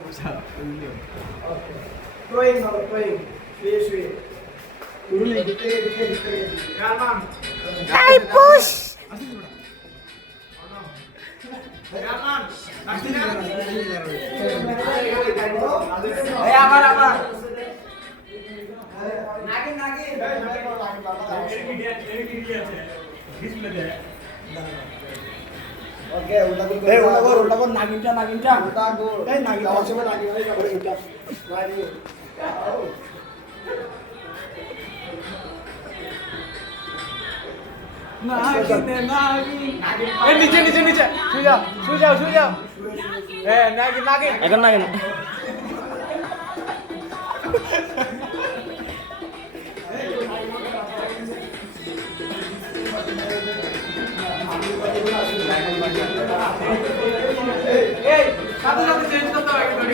Throwing, throwing. Sweet. Hey, push! উল্টা কর নাগিনটা এই নাগিনটা অসময় নাগিন হয়ে যাবে উল্টা নিচে শুয়ে যাও হ্যাঁ নাগিন এখন না কেন সাথে চেঞ্জ করতে হবে